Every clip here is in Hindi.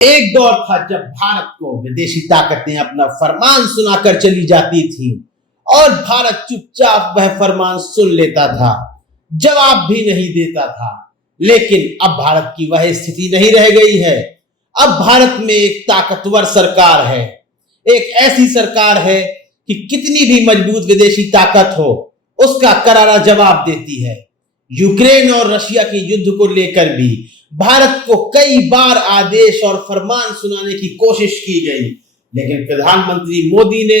एक दौर था जब भारत को विदेशी ताकतें अपना फरमान सुनाकर चली जाती थी और भारत चुपचाप वह फरमान सुन लेता था, जवाब भी नहीं देता था। लेकिन अब भारत की वह स्थिति नहीं रह गई है। अब भारत में एक ताकतवर सरकार है, एक ऐसी सरकार है कि कितनी भी मजबूत विदेशी ताकत हो, उसका करारा जवाब देती है। यूक्रेन और रशिया के युद्ध को लेकर भी भारत को कई बार आदेश और फरमान सुनाने की कोशिश की गई, लेकिन प्रधानमंत्री मोदी ने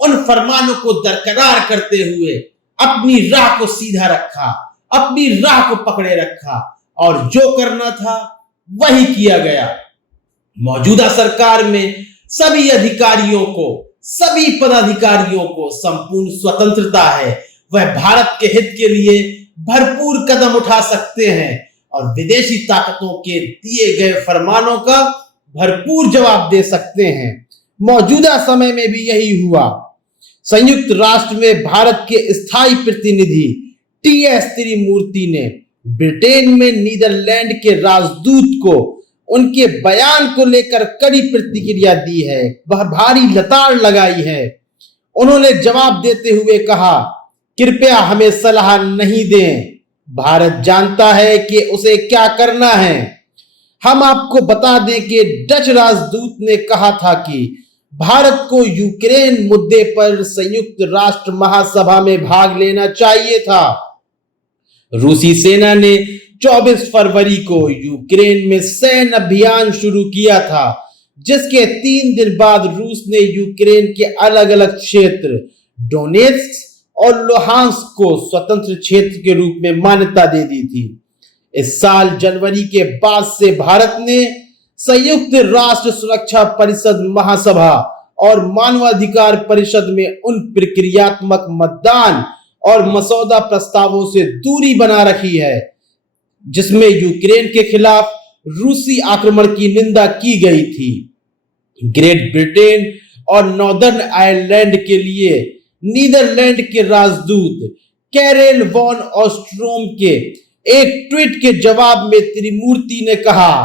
उन फरमानों को दरकरार करते हुए अपनी राह को सीधा रखा, अपनी राह को पकड़े रखा और जो करना था वही किया गया। मौजूदा सरकार में सभी अधिकारियों को, सभी पदाधिकारियों को संपूर्ण स्वतंत्रता है। वह भारत के हित के लिए भरपूर कदम उठा सकते हैं और विदेशी ताकतों के दिए गए फरमानों का भरपूर जवाब दे सकते हैं। मौजूदा समय में भी यही हुआ। संयुक्त राष्ट्र में भारत के स्थायी प्रतिनिधि टीएस त्रिमूर्ति ने ब्रिटेन में नीदरलैंड के राजदूत को उनके बयान को लेकर कड़ी प्रतिक्रिया दी है, वह भारी लताड़ लगाई है। उन्होंने जवाब देते हुए कहा, कृपया हमें सलाह नहीं दें, भारत जानता है कि उसे क्या करना है। हम आपको बता दें कि डच राजदूत ने कहा था कि भारत को यूक्रेन मुद्दे पर संयुक्त राष्ट्र महासभा में भाग लेना चाहिए था। रूसी सेना ने 24 फरवरी को यूक्रेन में सैन्य अभियान शुरू किया था, जिसके 3 दिन बाद रूस ने यूक्रेन के अलग अलग क्षेत्र डोनेट्स्क और लुहांस्क को स्वतंत्र क्षेत्र के रूप में मान्यता दे दी थी। इस साल जनवरी के बाद से भारत ने संयुक्त राष्ट्र सुरक्षा परिषद महासभा और मानवाधिकार परिषद में उन प्रक्रियात्मक मतदान और मसौदा प्रस्तावों से दूरी बना रखी है, जिसमें यूक्रेन के खिलाफ रूसी आक्रमण की निंदा की गई थी। ग्रेट ब्रिटेन और नॉर्दर्न आयरलैंड के लिए नीदरलैंड के राजदूत कैरेल वॉन ऑस्ट्रोम के एक ट्वीट के जवाब में त्रिमूर्ति ने कहा,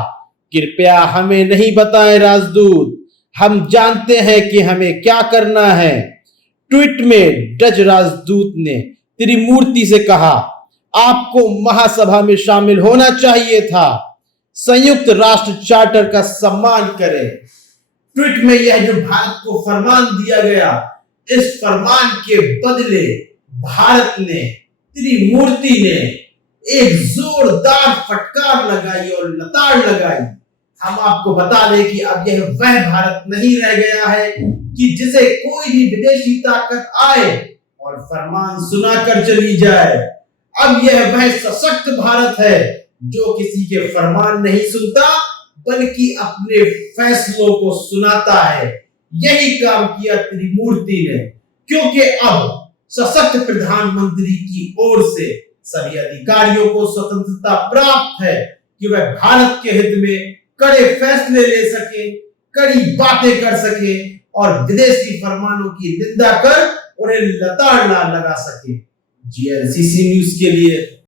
कृपया हमें नहीं बताएं राजदूत, हम जानते हैं कि हमें क्या करना है। ट्वीट में डच राजदूत ने त्रिमूर्ति से कहा, आपको महासभा में शामिल होना चाहिए था, संयुक्त राष्ट्र चार्टर का सम्मान करें। ट्वीट में यह जो भारत को फरमान दिया गया, इस फरमान के बदले भारत ने, त्रिमूर्ति ने एक जोरदार फटकार लगाई और लताड़ लगाई। हम आपको बता दें कि अब यह वह भारत नहीं रह गया है कि जिसे कोई भी विदेशी ताकत आए और फरमान सुनाकर चली जाए। अब यह वह सशक्त भारत है जो किसी के फरमान नहीं सुनता, बल्कि अपने फैसलों को सुनाता है। यही काम किया त्रिमूर्ति ने, क्योंकि अब सशक्त प्रधानमंत्री की ओर से सभी अधिकारियों को स्वतंत्रता प्राप्त है कि वह भारत के हित में कड़े फैसले ले सके, कड़ी बातें कर सके और विदेशी फरमानों की निंदा कर उन्हें लताड़ ना लगा सके। जीएलसीसी न्यूज के लिए